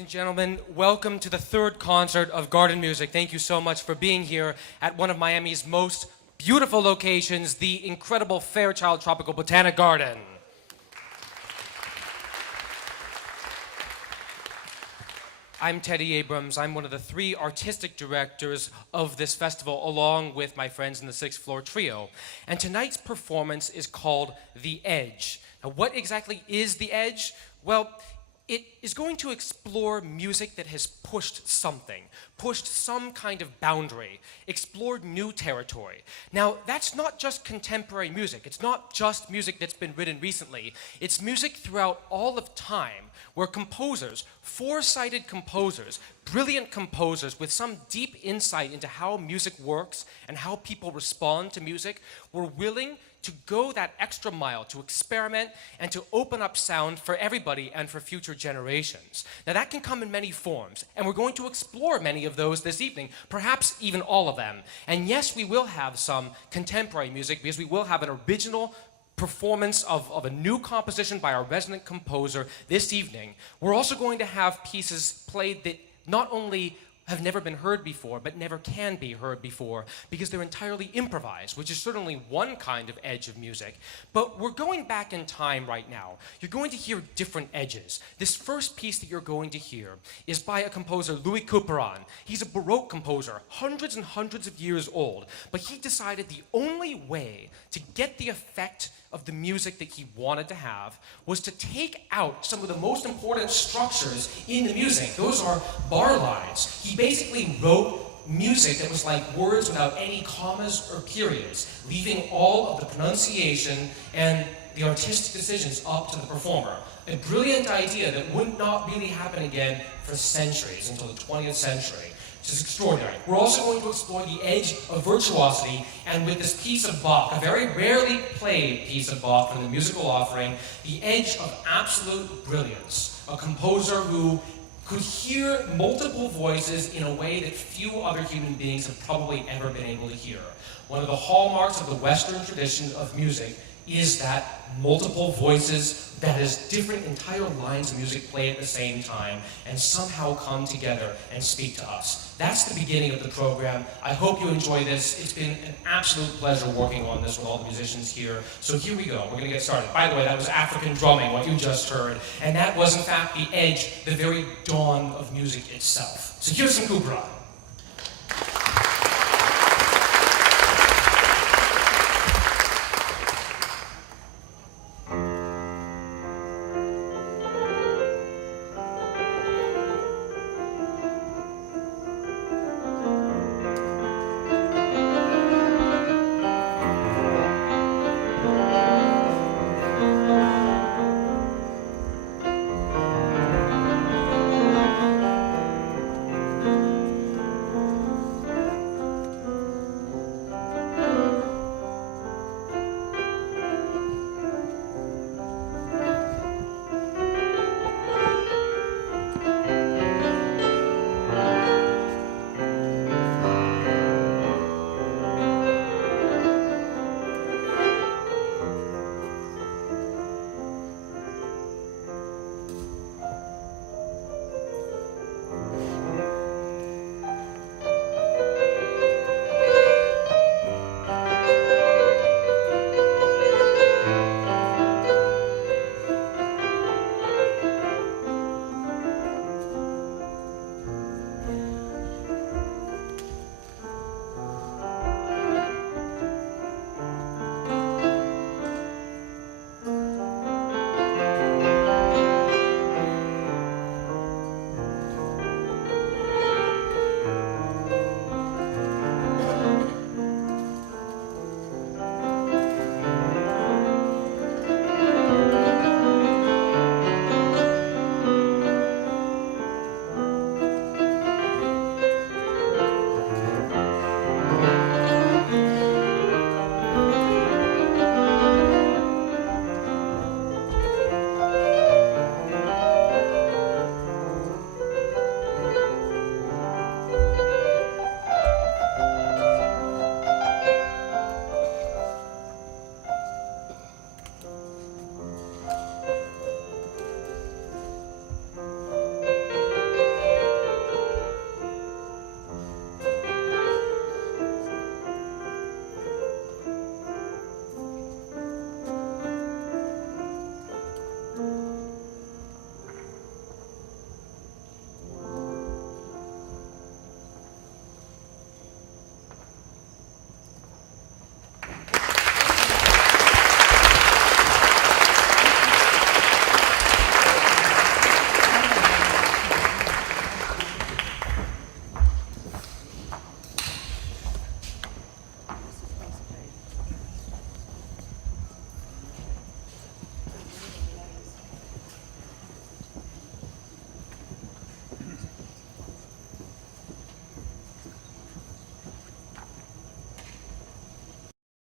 Ladies and gentlemen, welcome to the third concert of GardenMusic. Thank you so much for being here at one of Miami's most beautiful locations, the incredible Fairchild Tropical Botanic Garden. I'm Teddy Abrams. I'm one of the three artistic directors of this festival, along with my friends in the Sixth Floor Trio. And tonight's performance is called The Edge. Now, what exactly is The Edge? Well, it is going to explore music that has pushed something, pushed some kind of boundary, explored new territory. Now, that's not just contemporary music. It's not just music that's been written recently. It's music throughout all of time, where composers, foresighted composers, brilliant composers with some deep insight into how music works and how people respond to music were willing to go that extra mile, to experiment and to open up sound for everybody and for future generations. Now that can come in many forms, and we're going to explore many of those this evening, perhaps even all of them. And yes, we will have some contemporary music because we will have an original performance of a new composition by our resident composer this evening. We're also going to have pieces played that not only have never been heard before, but never can be heard before, because they're entirely improvised, which is certainly one kind of edge of music. But we're going back in time right now. You're going to hear different edges. This first piece that you're going to hear is by a composer, Couperin. He's a Baroque composer, hundreds and hundreds of years old, but he decided the only way to get the effect of the music that he wanted to have was to take out some of the most important structures in the music. Those are bar lines. He basically wrote music that was like words without any commas or periods, leaving all of the pronunciation and the artistic decisions up to the performer. A brilliant idea that would not really happen again for centuries, until the 20th century. Which is extraordinary. We're also going to explore the edge of virtuosity, and with this piece of Bach, a very rarely played piece of Bach from the musical offering, the edge of absolute brilliance. A composer who could hear multiple voices in a way that few other human beings have probably ever been able to hear. One of the hallmarks of the Western tradition of music is that multiple voices, that is, different entire lines of music play at the same time and somehow come together and speak to us. That's the beginning of the program. I hope you enjoy this. It's been an absolute pleasure working on this with all the musicians here. So here we go. We're going to get started. By the way, that was African drumming, what you just heard. And that was, in fact, the edge, the very dawn of music itself. So here's some Couperin.